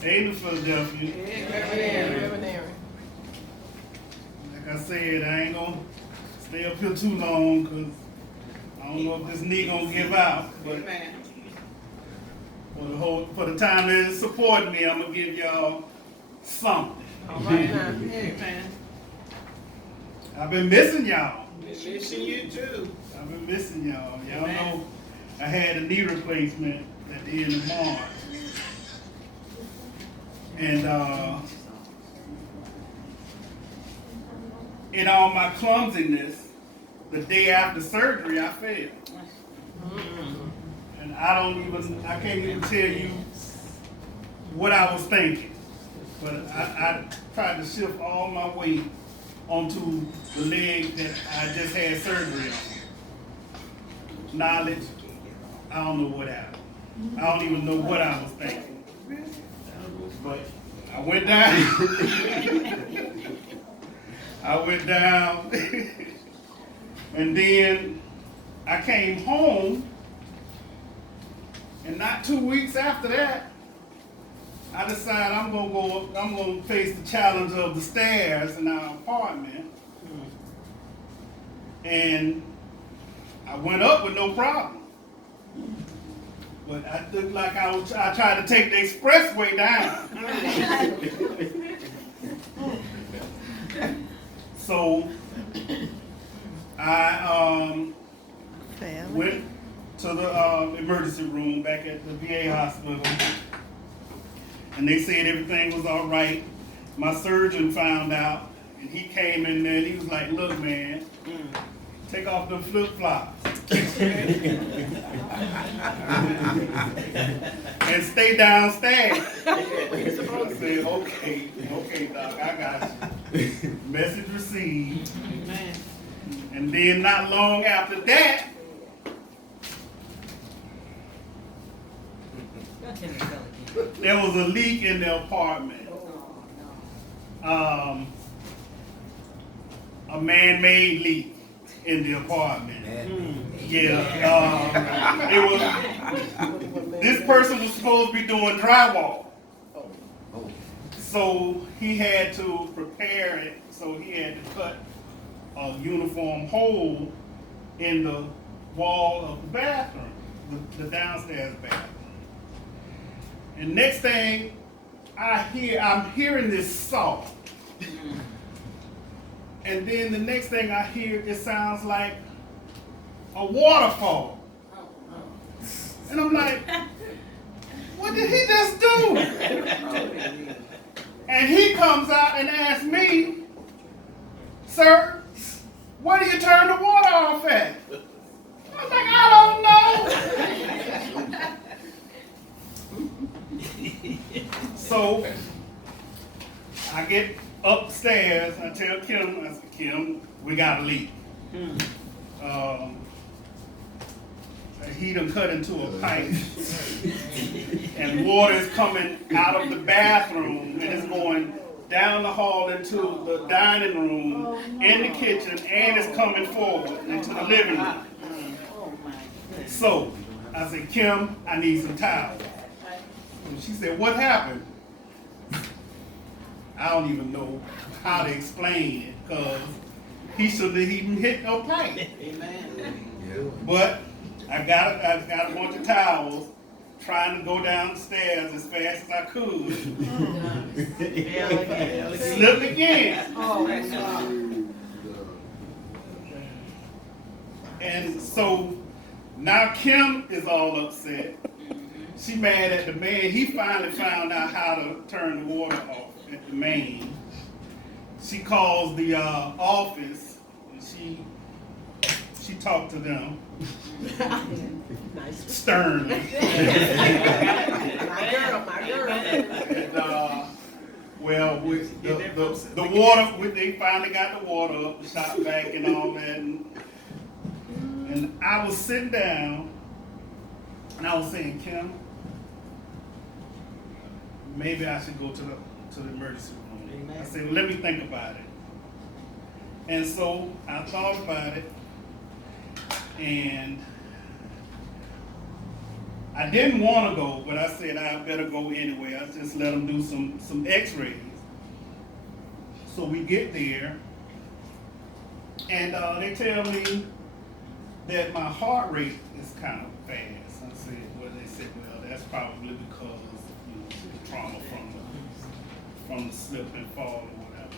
Amen, Philadelphia. Amen. Like I said, I ain't gonna stay up here too long because I don't know if this knee gonna give out. But for the time that it's supporting me, I'm gonna give y'all something. All right now. Amen. I've been missing y'all. Missing you too. I've been missing y'all. Y'all know I had a knee replacement at the end of March. And in all my clumsiness, the day after surgery, I failed. And I can't even tell you what I was thinking. But I tried to shift all my weight onto the leg that I just had surgery on. Knowledge, I don't know what happened. I don't even know what I was thinking. But I went down. I went down. And then I came home. And not 2 weeks after that, I decided I'm gonna face the challenge of the stairs in our apartment. And I went up with no problem. But I looked like I tried to take the expressway down. So I went to the emergency room back at the VA hospital. And they said everything was all right. My surgeon found out, and he came in there and he was like, look, man, take off them flip-flops. And stay downstairs. I said, okay, doc, I got you. Message received. And then not long after that, there was a leak in the apartment. A man-made leak in the apartment. Yeah. This person was supposed to be doing drywall. So he had to prepare it, so he had to cut a uniform hole in the wall of the bathroom, the downstairs bathroom. And next thing I'm hearing this saw. And then the next thing I hear, it sounds like a waterfall. And I'm like, what did he just do? And he comes out and asks me, sir, where do you turn the water off at? I was like, I don't know. So I get upstairs, I tell Kim, I said, Kim, we got a leak. He done cut into a pipe and water is coming out of the bathroom and it's going down the hall into the dining room, in the kitchen, and it's coming forward into the living room. So I said, Kim, I need some towels. And she said, what happened? I don't even know how to explain it because he shouldn't have even hit no pipe. But I got a bunch of towels, trying to go down the stairs as fast as I could. Slipped again. And so now Kim is all upset. She mad at the man. He finally found out how to turn the water off at the main. She calls the office and she talked to them sternly. My girl. And, well, the water, they finally got the water up, the shop back and all that. And I was sitting down and I was saying, Kim, maybe I should go to the emergency room. I said, well, let me think about it. And so I thought about it, and I didn't want to go, but I said I better go anyway. I just let them do some x-rays. So we get there, and they tell me that my heart rate is kind of fast. I said, well, they said, well, that's probably because the trauma from the slip and fall or whatever.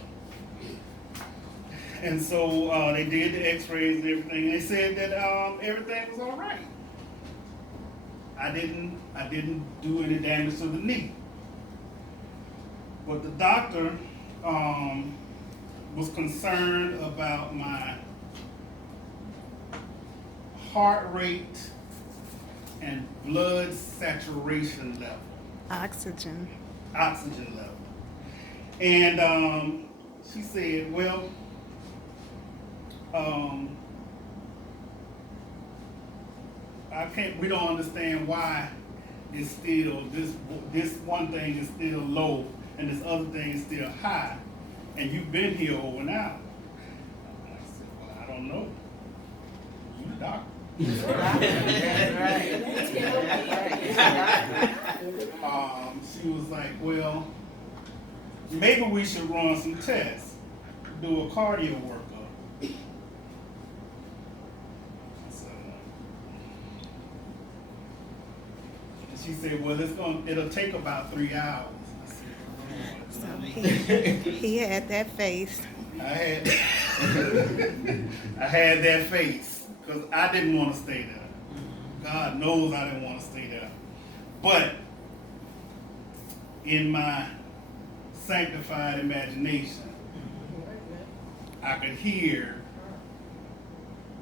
And so they did the x-rays and everything, and they said that everything was all right. I didn't do any damage to the knee. But the doctor was concerned about my heart rate and blood saturation level. Oxygen Level. And she said, well, we don't understand why it's still, this one thing is still low and this other thing is still high. And you've been here over an hour. And I said, well, I don't know. You the doctor. She was like, well, maybe we should run some tests, do a cardio workup. So, and she said, well, it'll take about 3 hours. I said, So he had that face. I had that face because I didn't want to stay there. God knows I didn't want to stay there. But in my sanctified imagination, I could hear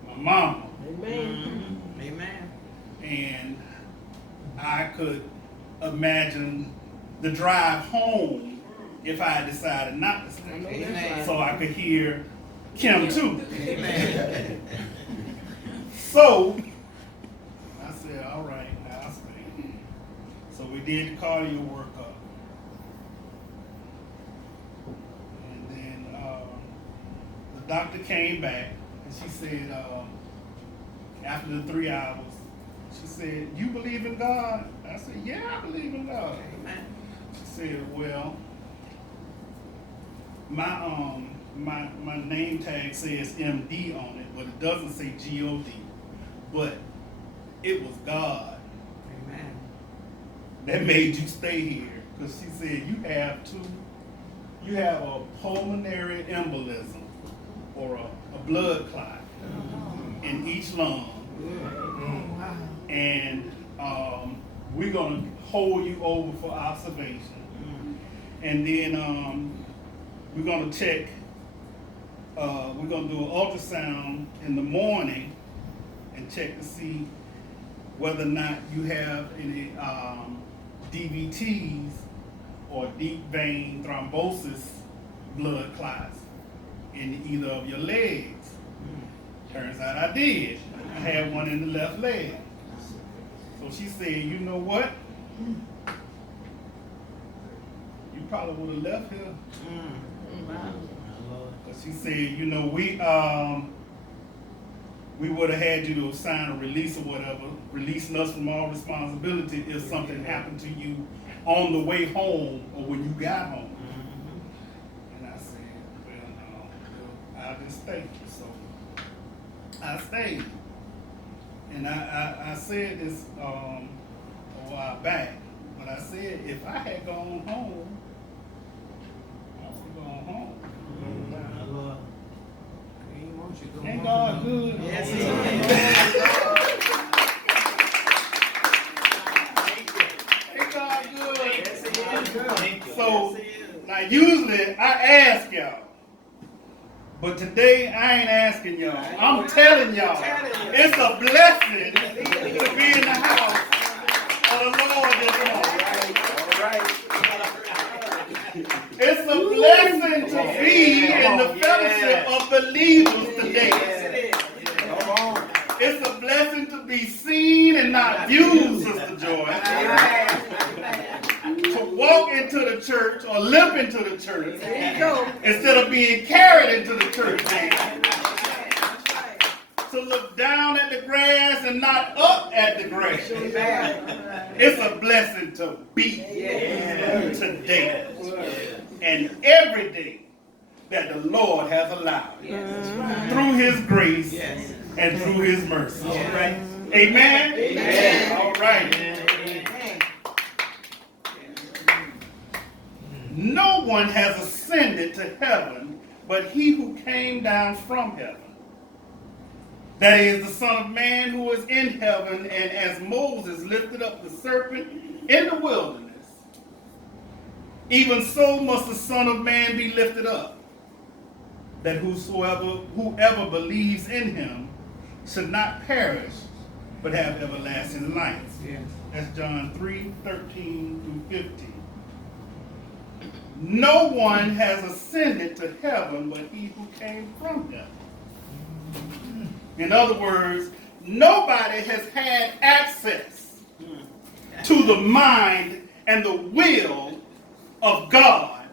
my mama. Amen. Amen. And I could imagine the drive home if I had decided not to stay. Amen. So I could hear Kim too. Amen. So I said, all right, I'll stay. So we did the cardio workup. And then the doctor came back and she said, after the 3 hours, she said, you believe in God? I said, yeah, I believe in God. Amen. She said, well, my name tag says MD on it, but it doesn't say GOD. But it was God Amen. that made you stay here. Because she said you have a pulmonary embolism or a blood clot in each lung. And we're going to hold you over for observation. And then we're going to check, we're going to do an ultrasound in the morning and check to see whether or not you have any DVTs or deep vein thrombosis blood clots in either of your legs. Turns out I did. I had one in the left leg. So she said, you know what? You probably would have left here. Because she said, you know, we would have had you to sign a release or whatever, releasing us from all responsibility if something happened to you on the way home or when you got home. And I said, well, no, I'll just stay. So I stayed. And I said this a while back, but I said if I had gone home, I would have gone home. Ain't God good? Yes, He is. Ain't God good? Yes, He is. So, Yes, He is. now usually I ask y'all, but today I ain't asking y'all. I'm telling y'all, it's a blessing to be in the house of the Lord this morning. It's a blessing to be in the fellowship of believers today. It's a blessing to be seen and not viewed, Sister Joy. To walk into the church or limp into the church instead of being carried into the church. To look down at the grass and not up at the grass. It's a blessing to be Yes. today Yes. and every day that the Lord has allowed through His grace Yes. and through His mercy. All right. Amen? Amen. All right. No one has ascended to heaven but He who came down from heaven. That is the Son of Man who is in heaven, and as Moses lifted up the serpent in the wilderness, even so must the Son of Man be lifted up, that whoever believes in Him should not perish, but have everlasting life. Yes. That's John 3:13-15. No one has ascended to heaven but He who came from heaven. In other words, nobody has had access to the mind and the will of God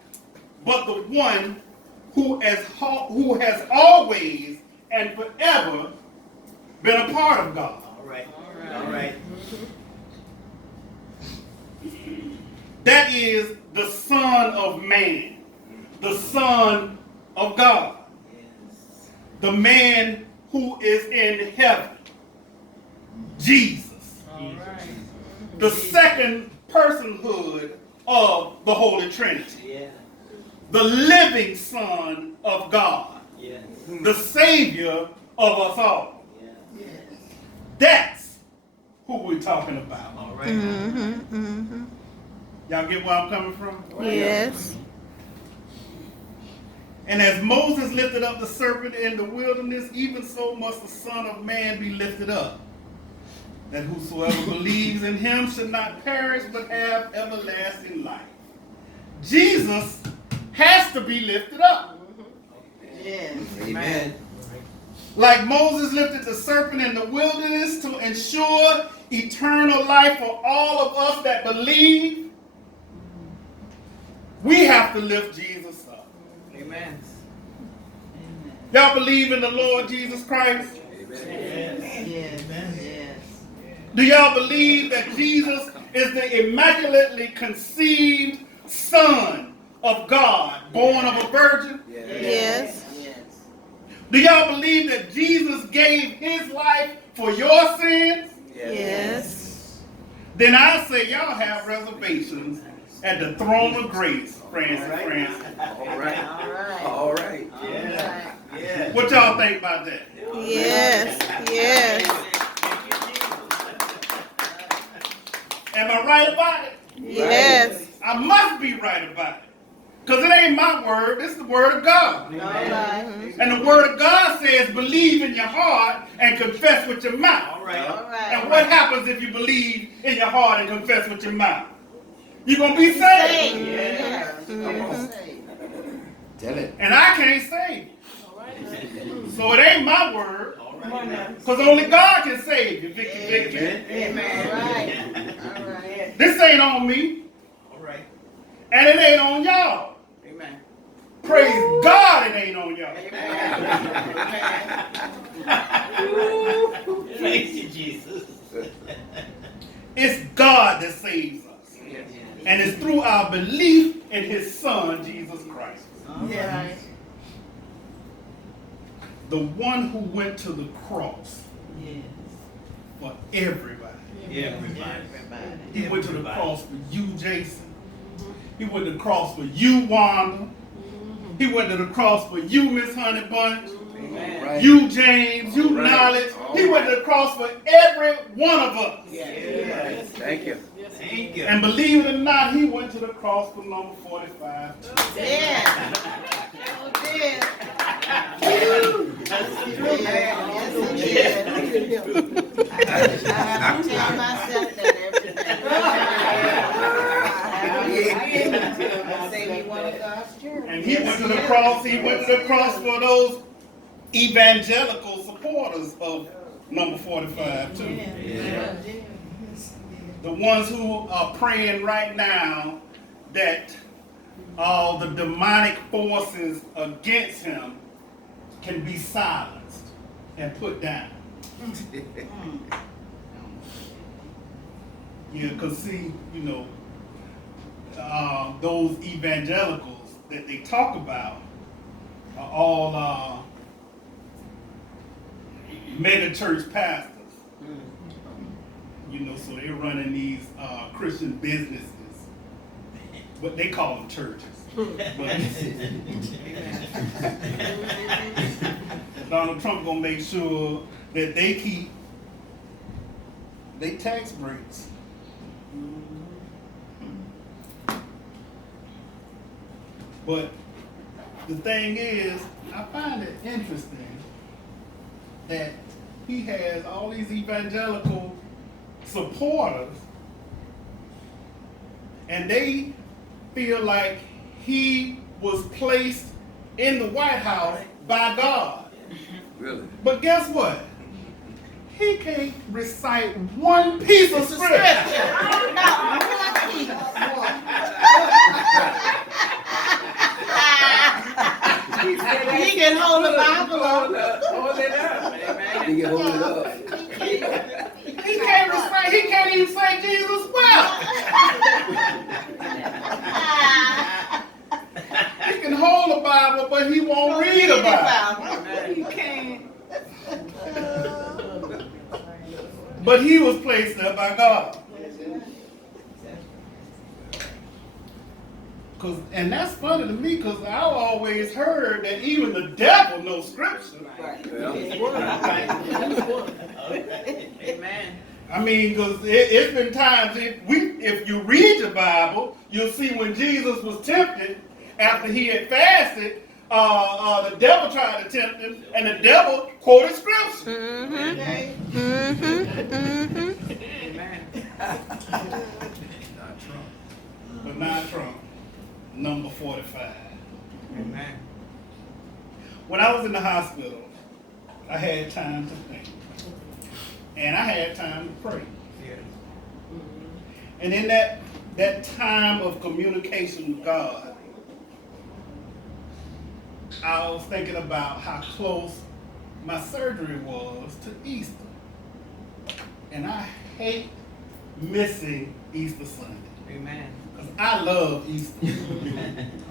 but the one who has always and forever been a part of God. All right. All right. That is the Son of Man, the Son of God, Yes. the man who is in heaven, Jesus, the second personhood of the Holy Trinity, Yeah. the living Son of God, Yes. the Savior of us all. Yeah. That's who we're talking about. All right. Y'all get where I'm coming from? Yes. And as Moses lifted up the serpent in the wilderness, even so must the Son of Man be lifted up, that whosoever believes in Him should not perish but have everlasting life. Jesus has to be lifted up. Yes. Amen. Like Moses lifted the serpent in the wilderness to ensure eternal life for all of us that believe, we have to lift Jesus up. Amen. Y'all believe in the Lord Jesus Christ? Amen. Yes. Yes. Do y'all believe that Jesus is the immaculately conceived Son of God, born of a virgin? Yes. Do y'all believe that Jesus gave His life for your sins? Yes. Then I say y'all have reservations at the throne of grace, Francis. All right. All right. Yeah. Yeah. What y'all think about that? Yes. Yes. Am I right about it? Yes. I must be right about it. Because it ain't my word, it's the word of God. And the word of God says, believe in your heart and confess with your mouth. All right. And what happens if you believe in your heart and confess with your mouth? You're going to be saved. Yeah. Tell it. And I can't save you. So it ain't my word. All right. Because only God can save you. Victory. Amen. All right. This ain't on me. All right. And it ain't on y'all. Amen. Praise God it ain't on y'all. Thank you, Jesus. It's God that saves us. And it's through our belief in His Son, Jesus Christ. Yes. The one who went to the cross Yes. for everybody. Everybody. He went to the cross for you, Jason. He went to the cross for you, Wanda. He went to the cross for you, Miss Honey Bunch. Amen. You, James. You, Right. Knowledge. All He went to the cross for every one of us. Yes. Thank you. Thank you. And believe it or not, He went to the cross for number 45. Yeah. And He went to the cross. He went to the cross for those evangelical supporters of number 45 too. The ones who are praying right now that all the demonic forces against him can be silenced and put down. Yeah, because see, you know, those evangelicals that they talk about are all mega church pastors. You know, so they're running these Christian businesses, but they call them churches. But Donald Trump gonna make sure that they keep their tax breaks. But the thing is, I find it interesting that he has all these evangelical supporters, and they feel like he was placed in the White House by God. Really? But guess what? He can't recite one piece of scripture. He can hold the Bible up. Hold it up. Amen. He can hold it up. He can't recite. He can't even say Jesus well. He can hold the Bible, but he won't read the Bible. He can't. But he was placed there by God. And that's funny to me, because I always heard that even the devil knows scripture. Amen. I mean, because it's been times, if you read the Bible, you'll see when Jesus was tempted after he had fasted, the devil tried to tempt him, and the devil quoted scripture. Mm-hmm. Mm-hmm. Not Trump. But not Trump. Number 45. Amen. When I was in the hospital, I had time to think. And I had time to pray. Yeah. And in that time of communication with God, I was thinking about how close my surgery was to Easter. And I hate missing Easter Sunday. Amen. Because I love Easter.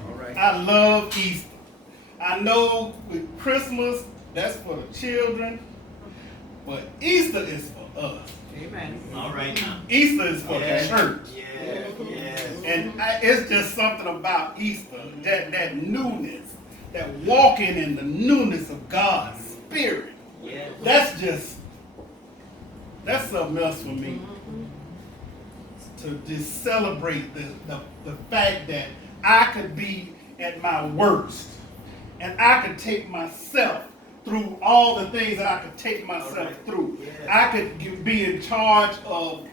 All right. I love Easter. I know with Christmas, that's for the children, but Easter is for us. Amen. All right now. Easter is for the church. Yeah, yes. And it's just something about Easter, that newness, that walking in the newness of God's Spirit. Yeah. That's something else for me. To just celebrate the fact that I could be at my worst, and I could take myself through all the things that I could take myself through. Yeah. I could be in charge of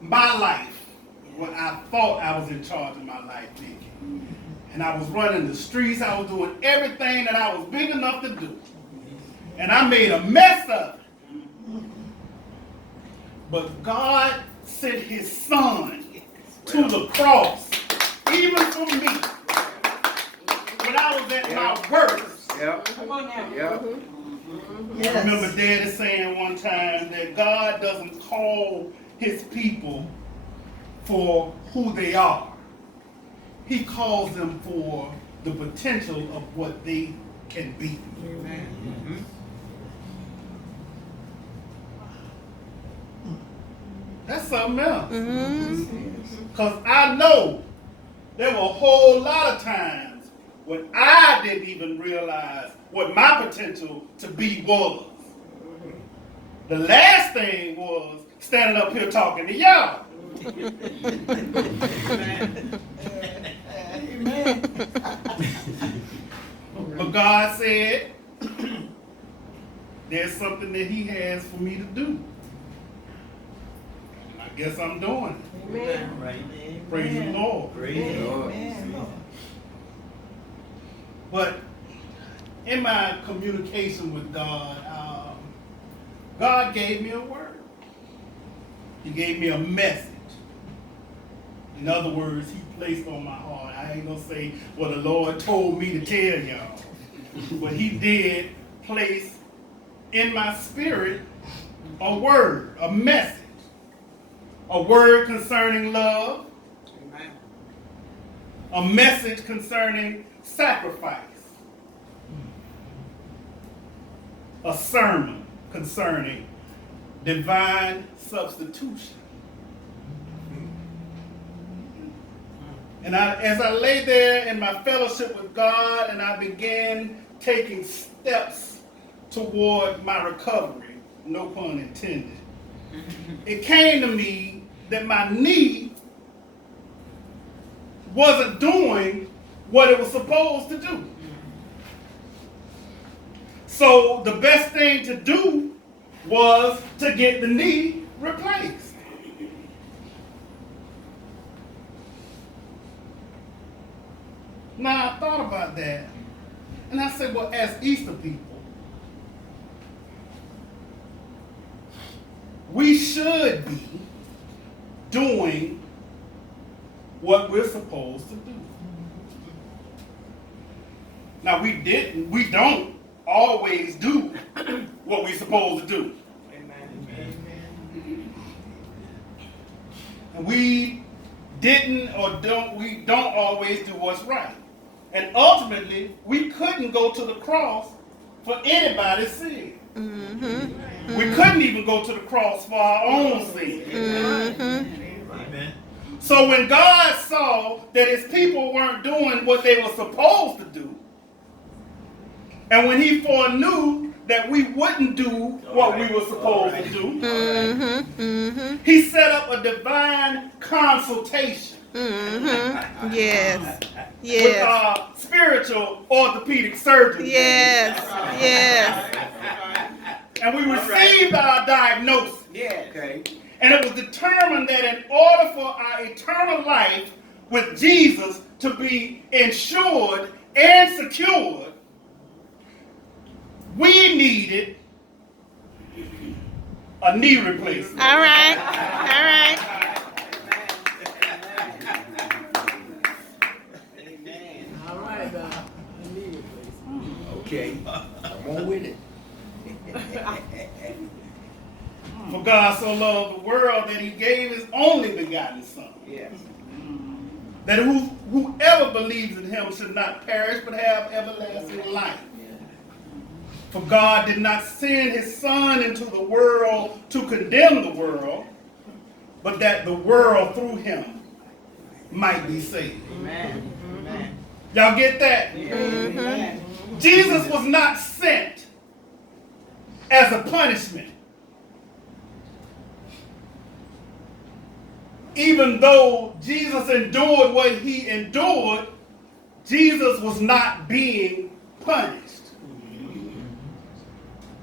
my life when I thought I was in charge of my life, Nikki. And I was running the streets. I was doing everything that I was big enough to do. And I made a mess of it. But God sent his son to the cross, even for me, when I was at my worst. Yep. Come on now. Yep. I remember Daddy saying one time that God doesn't call his people for who they are. He calls them for the potential of what they can be. Amen. Mm-hmm. That's something else. Mm-hmm. Because I know there were a whole lot of times when I didn't even realize what my potential to be was. The last thing was standing up here talking to y'all. But God said, there's something that he has for me to do. And I guess I'm doing it. All right. Praise the Lord. Praise the Lord. But in my communication with God, God gave me a word. He gave me a message. In other words, he placed on my heart. I ain't gonna say what the Lord told me to tell y'all, but he did place in my spirit a word, a message. a word concerning love, a message concerning sacrifice, a sermon concerning divine substitution. And as I lay there in my fellowship with God and I began taking steps toward my recovery, no pun intended, it came to me that my knee wasn't doing what it was supposed to do. So the best thing to do was to get the knee replaced. Now I thought about that, and I said, well, as Easter people, we should be doing what we're supposed to do. Now we don't always do what we're supposed to do. And we don't always do what's right. And ultimately, we couldn't go to the cross for anybody's sin. Mm-hmm. We couldn't even go to the cross for our own sin. Amen. So when God saw that his people weren't doing what they were supposed to do, and when he foreknew that we wouldn't do what we were supposed to do, he set up a divine consultation Yes. with our spiritual orthopedic surgeon. Yes. Yes. And we received our diagnosis. Yeah. Okay. And it was determined that in order for our eternal life with Jesus to be ensured and secured, we needed a knee replacement. All right. All right. Okay. I'm on with it. For God so loved the world that he gave his only begotten Son. Yes. That whoever believes in him should not perish but have everlasting life. For God did not send his Son into the world to condemn the world, but that the world through him might be saved. Amen. Amen. Y'all get that? Amen. Jesus was not sent as a punishment. Even though Jesus endured what he endured, Jesus was not being punished.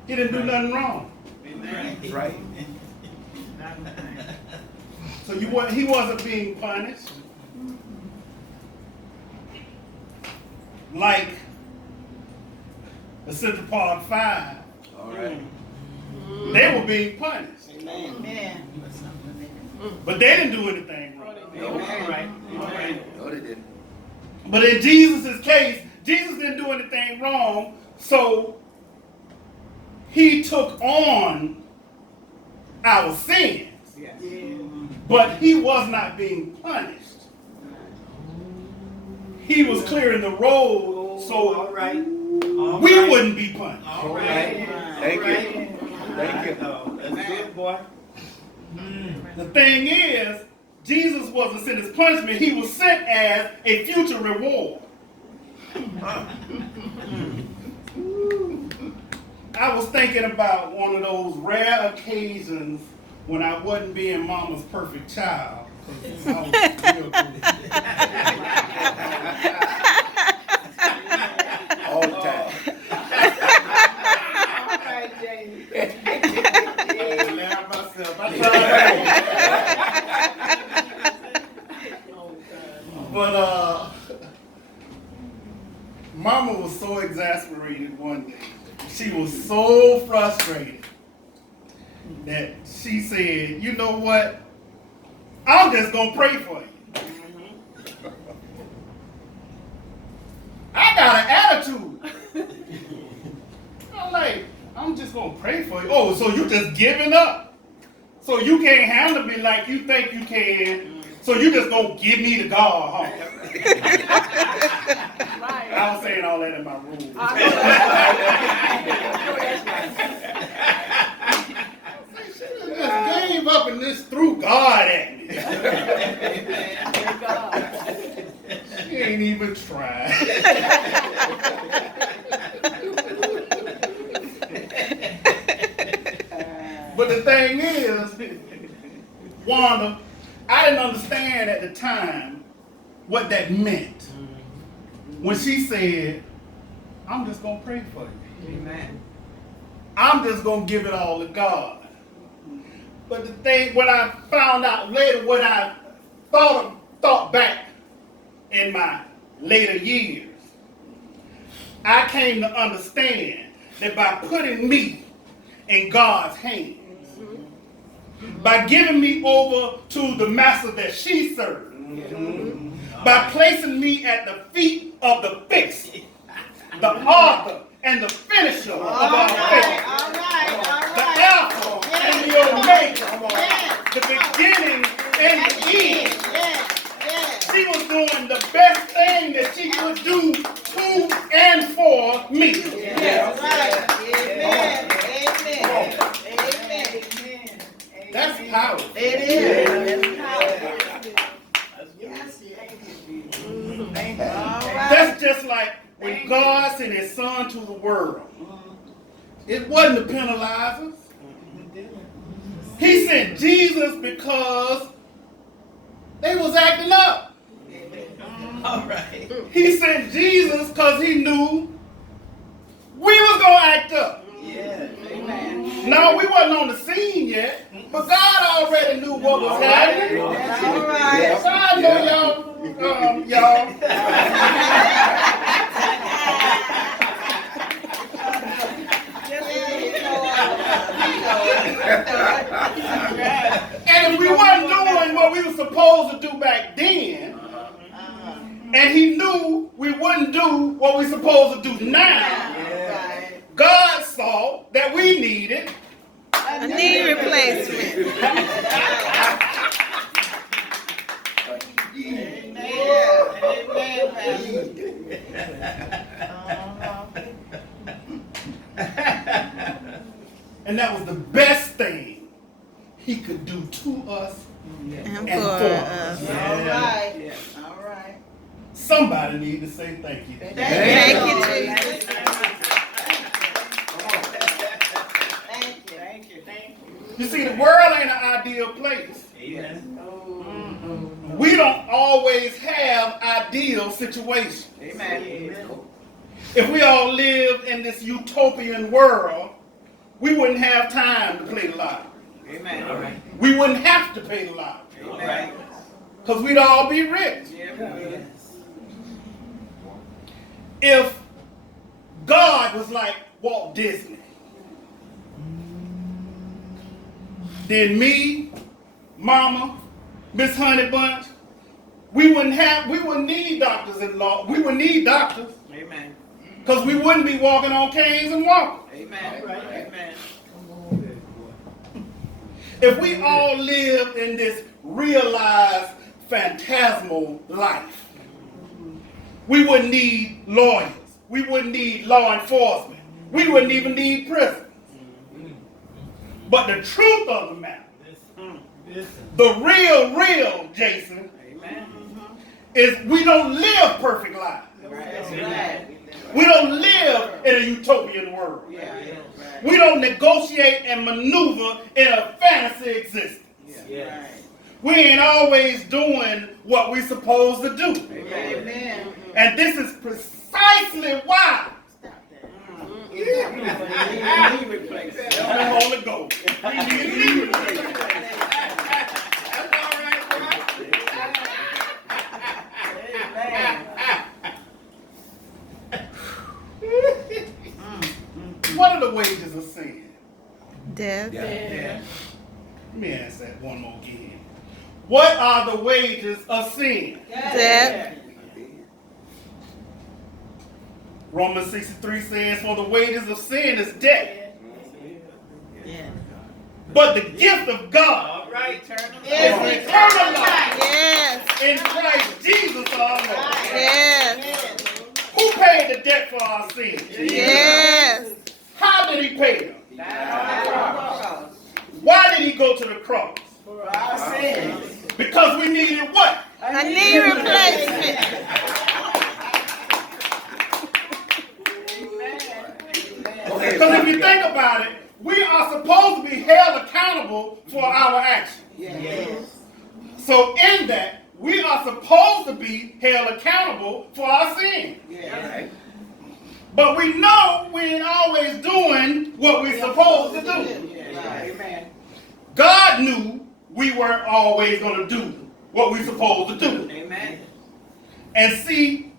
He didn't do nothing wrong. That's right. So he wasn't being punished. Like the Central Park 5. All right. They were being punished. Amen. But they didn't do anything wrong. No, no, they didn't. But in Jesus' case, Jesus didn't do anything wrong, so he took on our sins. Yes. But he was not being punished. He was clearing the road so we wouldn't be punished. All right. Thank you. Thank you. That's good, boy. The thing is, Jesus wasn't sent as punishment. He was sent as a future reward. I was thinking about one of those rare occasions when I wasn't being mama's perfect child. 'Cause I was real good. All the time. But Mama was so exasperated one day. She was so frustrated that she said, "You know what? I'm just gonna pray for you." I got an attitude. I'm like, I'm just gonna pray for you. Oh, so you just giving up? So you can't handle me like you think you can. So you just gonna give me the God, huh? I was saying all that in my room. She just gave up and just threw God at me. She ain't even tried. But the thing is, Wanda, I didn't understand at the time what that meant. When she said, I'm just going to pray for you. Amen. I'm just going to give it all to God. But the thing, when I found out later, when I thought back in my later years, I came to understand that by putting me in God's hands, by giving me over to the master that she served, by placing me at the feet of the fixed, the author and the finisher of our faith, the Alpha and the Omega, the beginning and the end. She was doing the best thing that she could do to and for me. That's powerful. It is. That's just like when God sent his son to the world. It wasn't to penalize us. He sent Jesus because they was acting up. All right. He sent Jesus because he knew we was going to act up. Yeah. Amen. No, we wasn't on the scene yet, but God already knew what was happening. That's all right. So I know y'all. And if we wasn't doing what we were supposed to do back then, and he knew we wouldn't do what we're supposed to do now, God saw that we needed A knee replacement. and that was the best thing he could do to us And and for for us. us. All right. Somebody need to say thank you. Thank you, Jesus. You see, the world ain't an ideal place. Amen. We don't always have ideal situations. Amen. If we all lived in this utopian world, we wouldn't have time to play the lottery. Amen. All right. We wouldn't have to pay the lottery. All right. Because we'd all be rich. Yeah. If God was like Walt Disney, then me, Mama, Miss Honey Bunch, we wouldn't need doctors and law. We wouldn't need doctors. Amen. Because we wouldn't be walking on canes and walking. Amen. Amen. If we all lived in this realized phantasmal life, we wouldn't need lawyers. We wouldn't need law enforcement. We wouldn't even need prisons. But the truth of the matter, the real Jason, is we don't live perfect lives. We don't live in a utopian world. We don't negotiate and maneuver in a fantasy existence. We ain't always doing what we're supposed to do. And this is precisely why Holy Ghost. We need a knee replacement. That's all right, What are the wages of sin? Death. Let me ask that one more again. What are the wages of sin? Death. Romans 63 says, for the wages of sin is death. But the gift of God All right. is eternal life Yes. in Christ Jesus our Lord. Yes. Who paid the debt for our sins? Yes. How did he pay them? Why did he go to the cross? For our sins. Because we needed what? A knee replacement. Because if you think about it, we are supposed to be held accountable for our actions. Yes. So in that, we are supposed to be held accountable for our sins. Yes. But we know we ain't always doing what we're supposed to do. Amen. God knew we weren't always going to do what we're supposed to do. Amen. And see,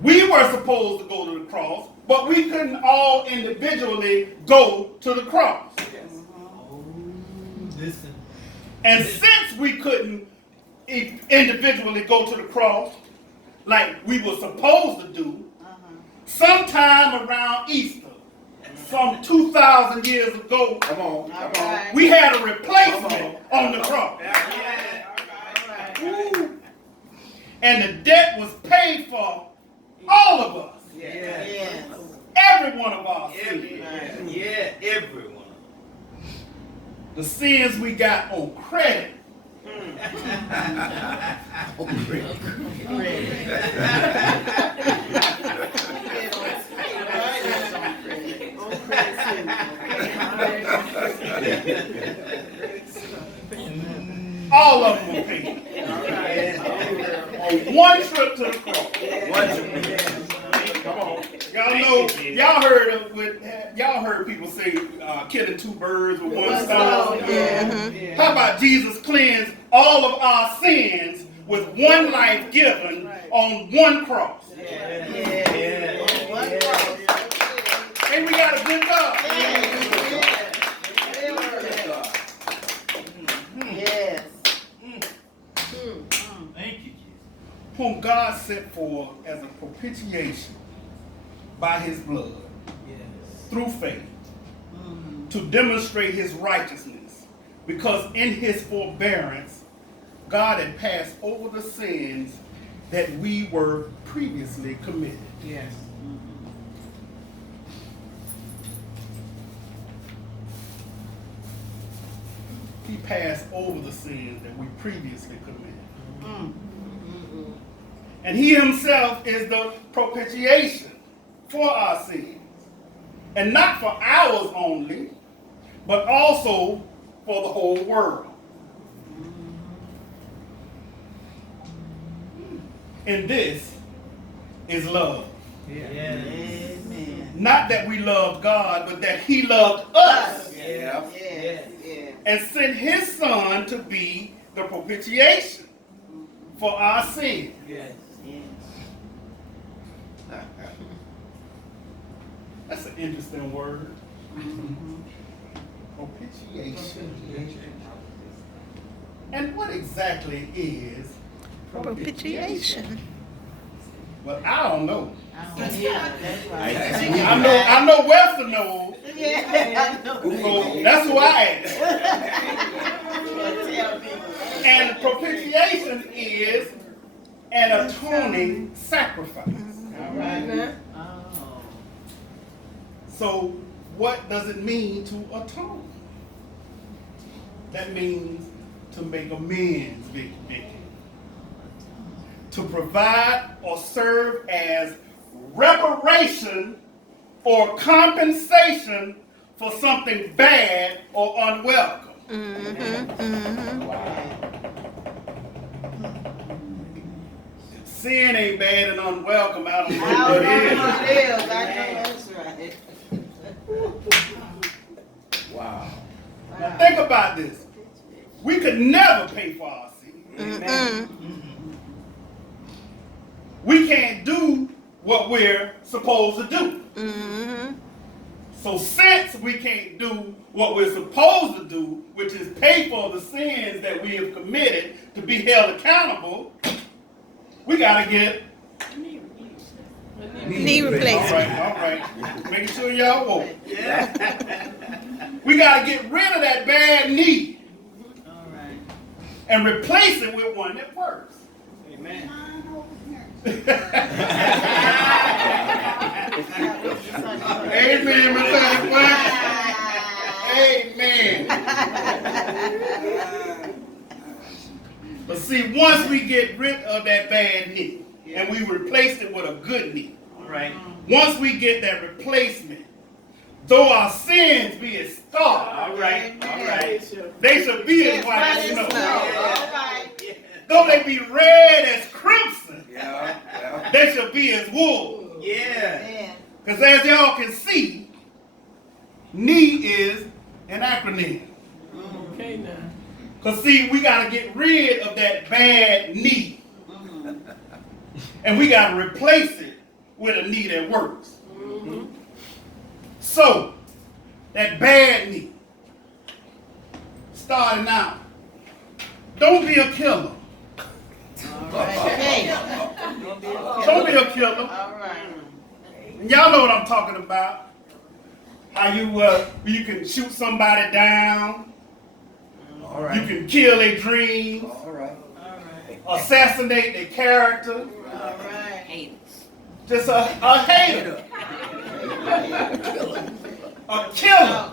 we were supposed to go to the cross, but we couldn't all individually go to the cross. Listen. And since we couldn't individually go to the cross like we were supposed to do, sometime around Easter, some 2,000 years ago, Come on. we had a replacement on the cross. Ooh. And the debt was paid for all of us. Yes. Every one of our sins. Yeah, everyone. The sins we got on credit. All of them were paid. On one trip to the cross. Come on. Y'all know, y'all heard people say killing two birds with one stone. How about Jesus cleansed all of our sins with one life given on one cross? And we got a good God. Thank you, Jesus. Whom God sent for as a propitiation by his blood through faith to demonstrate his righteousness, because in his forbearance God had passed over the sins that we were previously committed. Yes. He passed over the sins that we previously committed. And he himself is the propitiation for our sins. And not for ours only, but also for the whole world. And this is love. Amen. Not that we loved God, but that he loved us Yeah. and sent his son to be the propitiation for our sins. That's an interesting word. Propitiation. And what exactly is Propitiation. Well, I don't know. That's I know Webster knows, so that's who I am. And propitiation is an atoning sacrifice. So what does it mean to atone? That means to make amends, Vicky. To provide or serve as reparation or compensation for something bad or unwelcome. Sin ain't bad and unwelcome. I don't know what it is. Wow. Now think about this. We could never pay for our sin. We can't do what we're supposed to do. So since we can't do what we're supposed to do, which is pay for the sins that we have committed to be held accountable, we got to get Knee replacement. All right. Making sure y'all woke. We got to get rid of that bad need All right. and replace it with one that works. Amen. Amen, Mr. Amen. But see, once we get rid of that bad need and we replace it with a good need, All right. once we get that replacement, though our sins be as scarlet, All right. All right. they shall be as white as White as snow. snow. Yeah. Though they be red as crimson, Yeah. they shall be as wool. Yeah. Because as y'all can see, NE is an acronym. Okay now. Because see, we got to get rid of that bad NE. And we got to replace it with a NE that works. So, that bad NE, starting out, don't be a killer. Don't be a killer. And y'all know what I'm talking about. How you can shoot somebody down. All You right. can kill their dreams. All right. Assassinate their character. Just a hater. A killer.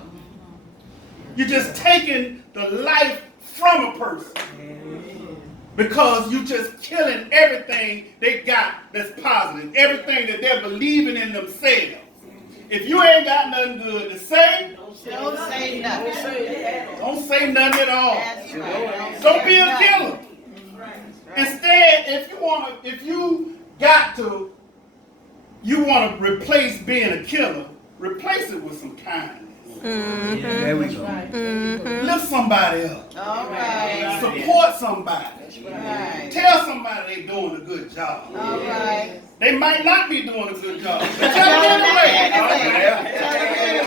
You're just taking the life from a person. Because you just killing everything they got that's positive. Everything that they're believing in themselves. If you ain't got nothing good to say, Don't say nothing. don't say nothing at all. That's right. Don't be a killer. Instead, if you want to replace being a killer, replace it with some kindness. There we go. Lift somebody up. All right. Support somebody. Right. Tell somebody they're doing a good job. All right. They might not be doing a good job.